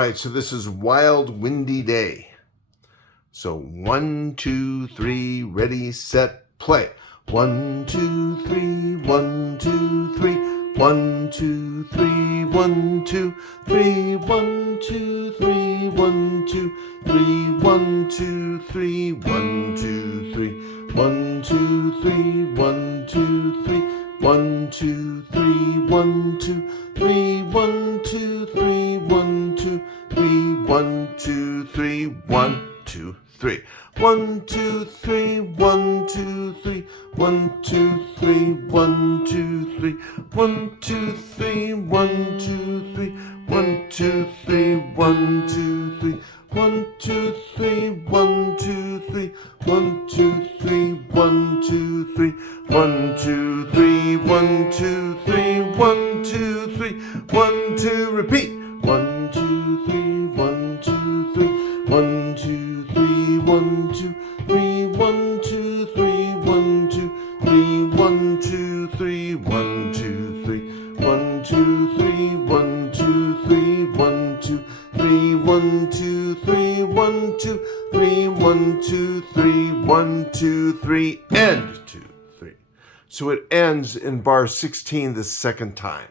right, so this is Wild Windy Day. So 1, 2, 3, ready, set, play. 1, 2, 3, 1, 2, 3, 1, 2, 3, 1, 2, 3, 1, 2, 3, 1, 2, 3, 1, 2, 3, 1, 2, 3, 1, 2, 3, 1, 2, 3, 1, 2, 3, 1, 2, 3, 1, 2, 3, 1, 2, 3, 1, 2, 3, 1, 2, 3. 1, 2, 3, 1, 2, 3, 1, 2, 3, 1, 2, 3, 1, 2, 3, 1, 2, 3, 1, 2, 3, 1, 2, 3, 1, 2, 3, 1, 2, 3, 1, 2, 3, 1, 2, 3, 1, 2, 3, 1, 2, 3, 1, 2, 3, 1, 2, repeat. 1, 2, 3, 1, 2, 3, 1, 2, 3, 1, 2, 3, 1, 2, 3, 1, 2, 3, 1, 2, 3, 1, 2, 3, 1, 2, 3, 1, 2, 3, 1, 2, 3, 1, 2, 3, 1, 2, 3, 1, 2, 3, 1, 2, 3, and 2, 3. So it ends in bar 16 the second time.